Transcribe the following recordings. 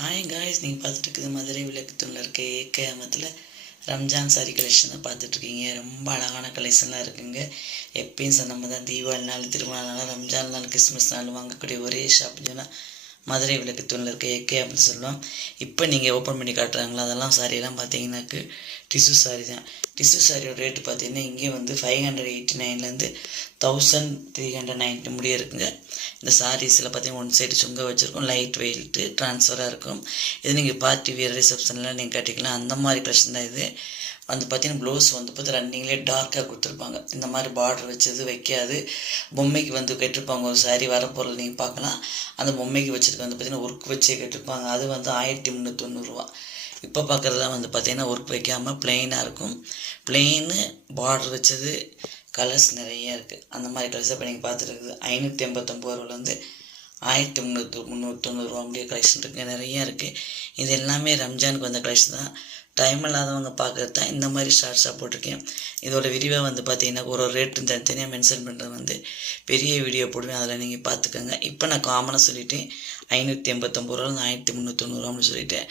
Hi guys, நீங்கள் பார்த்துட்டு இருக்குது மதுரை விளக்குத்தூணில் இருக்க ஏகேமத்தில் ரம்ஜான் சாரி கலெக்ஷன் தான் பார்த்துட்ருக்கீங்க. ரொம்ப அழகான கலெக்ஷன்லாம் இருக்குங்க. எப்பயும் நம்ம தான் தீபாவளி நாள், திருமண நாள், ரம்ஜான் நாள், கிறிஸ்மஸ் நாள் வாங்கக்கூடிய ஒரே ஷாப் சொன்னால் மதுரை விளக்குத்தூணில் இருக்க ஏகே அப்படின்னு சொல்லுவோம். இப்போ நீங்கள் ஓப்பன் பண்ணி காட்டுறாங்களா, அதெல்லாம் சாரியெல்லாம் பார்த்தீங்கன்னாக்கு டிஷ்யூ சாரி தான். டிஷ்யூ சாரியோட ரேட்டு பார்த்தீங்கன்னா இங்கே வந்து 589லேருந்து 1390 முடிய இருக்குங்க. இந்த சாரீஸில் பார்த்தீங்கன்னா ஒன் சைடு சுங்க வச்சுருக்கோம், லைட் வெயிட்டு ட்ரான்ஸ்ஃபராக இருக்கும். இது நீங்கள் பார்ட்டி வியர் ரிசப்ஷன்லாம் நீங்கள் கட்டிக்கலாம். அந்த மாதிரி கலெக்ஷன் தான் இது. வந்து பார்த்தீங்கன்னா ப்ளவுஸ் வந்து பார்த்து ரன்னிங்லேயே டார்க்காக கொடுத்துருப்பாங்க. இந்த மாதிரி பார்டர் வச்சது வைக்காது. பொம்மைக்கு வந்து கட்டிருப்பாங்க. ஒரு சாரீ வரப்போரில் நீங்கள் பார்க்கலாம். அந்த பொம்மைக்கு வச்சுருக்கு வந்து பார்த்திங்கன்னா ஒர்க் வச்சே கட்டிருப்பாங்க. அது வந்து 1390 இப்போ பார்க்குறதுலாம் வந்து பார்த்திங்கன்னா ஒர்க் வைக்காமல் ப்ளெயினாக இருக்கும். ப்ளெயின்னு பார்டர் வச்சது கலர்ஸ் நிறைய இருக்குது. அந்த மாதிரி கலர்ஸை இப்போ நீங்கள் பார்த்துருக்குது 589 1390 அப்படியே கலெக்ஷன் இருக்குது, நிறையா இருக்குது. இது எல்லாமே ரம்ஜானுக்கு வந்த கலெக்ஷன் தான். டைம் இல்லாதவங்க பார்க்குறது தான் இந்த மாதிரி ஷார்ட்ஸாக போட்டிருக்கேன். இதோட விரிவாக வந்து பார்த்தீங்கன்னா ஒரு ரேட்டு தனித்தனியாக மென்ஷன் பண்ணுறது வந்து பெரிய வீடியோ போடுவேன், அதில் நீங்கள் பார்த்துக்கோங்க. இப்போ நான் காமனாக சொல்லிவிட்டேன் 589 1390 சொல்லிவிட்டேன்.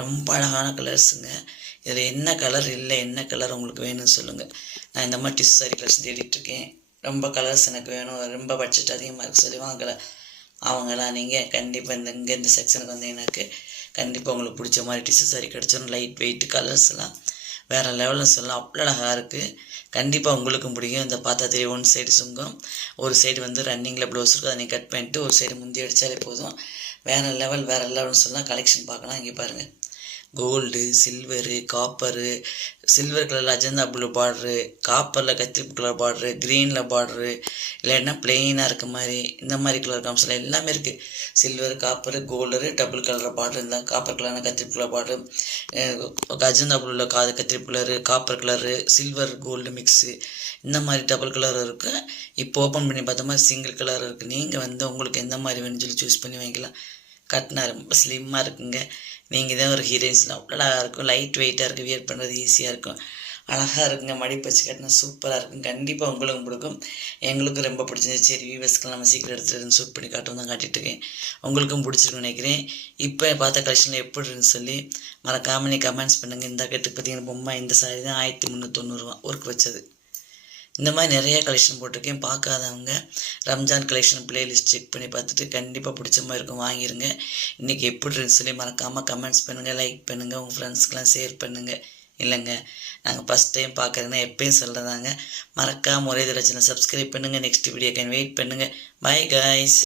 ரொம்ப அழகான கலர்ஸுங்க. இதில் என்ன கலர் இல்லை, என்ன கலர் உங்களுக்கு வேணும்னு சொல்லுங்கள். நான் இந்த மாதிரி டிஷ் சாரி கலர்ஸ் தேடிட்டுருக்கேன். ரொம்ப கலர்ஸ் எனக்கு வேணும், ரொம்ப பட்ஜெட் அதிகமாக இருக்குது சொல்லி வாங்கலை. அவங்களாம் நீங்கள் கண்டிப்பாக இந்த செக்ஷனுக்கு வந்தீங்கன்னாக்கு கண்டிப்பாக உங்களுக்கு பிடிச்ச மாதிரி டிஷ்யூ சாரி கிடச்சிடும். லைட் வெயிட் கலர்ஸ்லாம் வேறு லெவலில் சொல்லலாம், அவ்வளோ அழகாக இருக்குது. கண்டிப்பாக உங்களுக்கும் பிடிக்கும். இந்த பார்த்தா தெரியும், ஒன் சைடு சுங்கம், ஒரு சைடு வந்து ரன்னிங்கில் ப்ளவுஸ் இருக்கும். அதை நீங்கள் கட் பண்ணிட்டு ஒரு சைடு முந்தி அடித்தாலே போதும். வேறு லெவல்னு சொல்லலாம். கலெக்ஷன் பார்க்கலாம். இங்கே பாருங்கள், கோல்டு, சில்வரு, காப்பரு, சில்வர் கலரில் அஜந்தா ப்ளூ பார்ட்ரு, காப்பரில் கத்திரிப்பு கலர் பார்ட்ரு, க்ரீனில் பார்ட்ரு, இல்லைன்னா பிளெயினாக இருக்க மாதிரி இந்த மாதிரி கலர் காம்ஸில் எல்லாமே இருக்குது. சில்வர், காப்பரு, கோல்டு, டபுள் கலரில் பார்ட்ரு, இந்த காப்பர் கலர்னா கத்திரிப்பு கலர் பார்ட்ரு, அஜந்தா ப்ளூவில் கத்திரிப்பு colour, copper colour, silver gold mix, இந்த மாதிரி டபுள் கலர் இருக்குது. இப்போ ஓப்பன் பண்ணி பார்த்த மாதிரி சிங்கிள் கலர் இருக்குது. நீங்கள் வந்து உங்களுக்கு எந்த மாதிரி வேணும்னு சொல்லி சூஸ் பண்ணி வாங்கிக்கலாம். கட்டினா ரொம்ப ஸ்லிம்மாக இருக்குங்க. நீங்கள் தான் ஒரு ஹீரோயின்ஸ்லாம் அவ்வளோ அழகாக இருக்கும். லைட் வெயிட்டாக இருக்குது, வியர் பண்ணுறது ஈஸியாக இருக்கும், அழகாக இருக்குங்க. மடிப்பு வச்சு கட்டினா சூப்பராக இருக்கும். கண்டிப்பாக உங்களுக்கும் பிடிக்கும், எங்களுக்கும் ரொம்ப பிடிச்சிருந்துச்சு. சரி, வியூவர்ஸ்க்கு நம்ம சீக்கிரம் எடுத்துகிட்டு ஷூட் பண்ணி காட்டும் தான் காட்டிகிட்ருக்கேன். உங்களுக்கும் பிடிச்சிருக்குன்னு நினைக்கிறேன். இப்போ பார்த்த கலெக்ஷனில் எப்படி இருக்குன்னு சொல்லி மறக்காமல் நீ கமெண்ட்ஸ் பண்ணுங்கள். இந்த கட்டுக்கு பார்த்தீங்கன்னா பொம்மை இந்த சாரி தான் 1390 ஒர்க் வச்சது. இந்த மாதிரி நிறைய கலெக்ஷன் போட்டிருக்கேன். பார்க்காதவங்க ரம்ஜான் கலெக்ஷன் பிளேலிஸ்ட் செக் பண்ணி பார்த்துட்டு கண்டிப்பாக பிடிச்ச மாதிரி இருக்கும், வாங்கிடுங்க. இன்றைக்கி எப்படி இருக்குன்னு சொல்லி மறக்காமல் கமெண்ட்ஸ் பண்ணுங்கள், லைக் பண்ணுங்கள், உங்கள் ஃப்ரெண்ட்ஸ்க்கெலாம் ஷேர் பண்ணுங்கள். இல்லைங்க, நாங்கள் ஃபஸ்ட் டைம் பார்க்குறதுனா எப்பயும் சொல்கிறதாங்க. மறக்காமல் ஒரே தடவை சப்ஸ்கிரைப் பண்ணுங்கள். நெக்ஸ்ட் வீடியோக்கு வெயிட் பண்ணுங்கள். By guys.